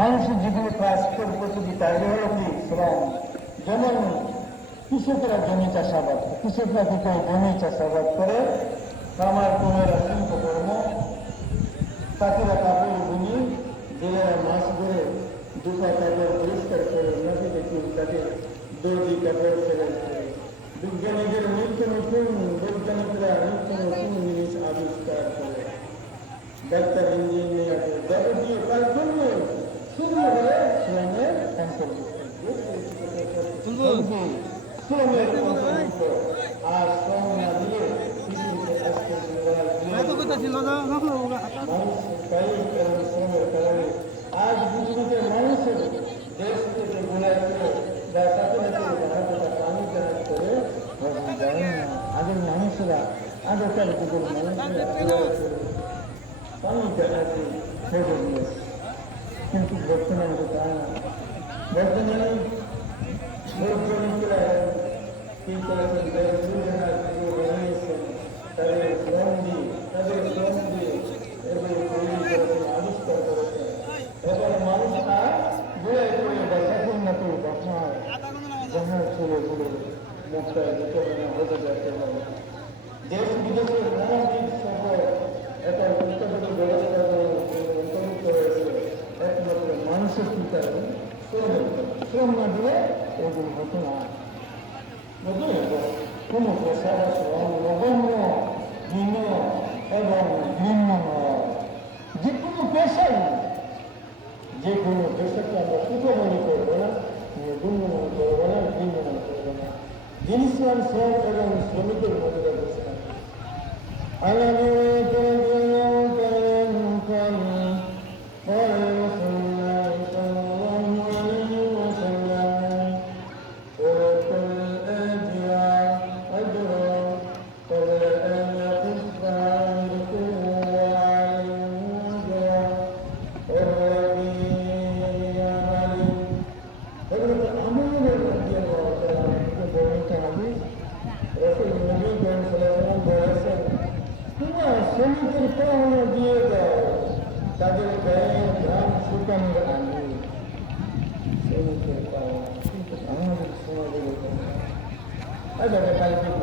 মানুষের জীবনে কাজ প্রতিটি কাজে হলো কি শ্রম। যেমন কৃষকরা জমি চাষাবাদ, কৃষকরা কি করে জমি চাষাবাদ করে, খামার কুমেরা শিল্পকর্ম, তাঁতিরা কাপড় বুনি, জেলেরা মাছ ধরে, দুপা কাপড় পরিষ্কার করে, নদীতে তাদের দর্জি কাপড় সেলাই করে। বিজ্ঞানীদের নিত্য নতুন, বৈজ্ঞানিকরা নিত্য নতুন জিনিস আবিষ্কার করে। ডাক্তার, ইঞ্জিনিয়ার যাবতীয় কাজ করলে শুরু হলে শ্রমের অন্তর্ভুক্ত। আর শ্রম না দিয়ে পৃথিবীতে আসতে শ্রমের কারণে আজ পৃথিবীতে মানুষের দেশ থেকে ঘুরাচ্ছে যা তাকে পানি চাষ করে যায় না। আগের মানুষেরা আগেকার যুগের মানুষেরা পানি চাষাতে ছেড়ে দিয়েছে, কিন্তু বর্তমানে তা না। বর্তমানে বৈজ্ঞানিকরা কি করেছেন, বানিয়েছেন তাদের শ্রম দিয়ে এগুলো তৈরি করেছেন, আবিষ্কার করেছেন। এবার মানুষ আর ঘুরে ঘুরে বসাতেন না, তো বসায় জাহাজ ছেড়ে ঘুরে মুখটায় বিতরণে হতে যাচ্ছে। দেশ বিদেশের নানাবিধ সফর একটা উত্তরোত্তর ব্যবস্থা অন্তর্ভুক্ত হয়েছে একমাত্র মানুষের কি কারণে শ্রম না দিলে এগুলো হতো না। কোন পেশার শ্রম নগণ্য, হীন এবং ঘৃণ্য নয়। যে কোনো পেশাই, যে কোনো পেশাকে আমরা সুখ মনে করবো না, নগণ্য মনে করবো না, ঘৃণ্য মনে করবো না। জিনিস শ্রম এবং শ্রমিকের মধ্যে ব্যবস্থা শ্রমিকের পাওনা দিয়ে দাও, তাদের গায়ে ঘাম সন্তানের আগে শ্রমিকের পাওয়া কিন্তু আমাদের সমাজের কালকে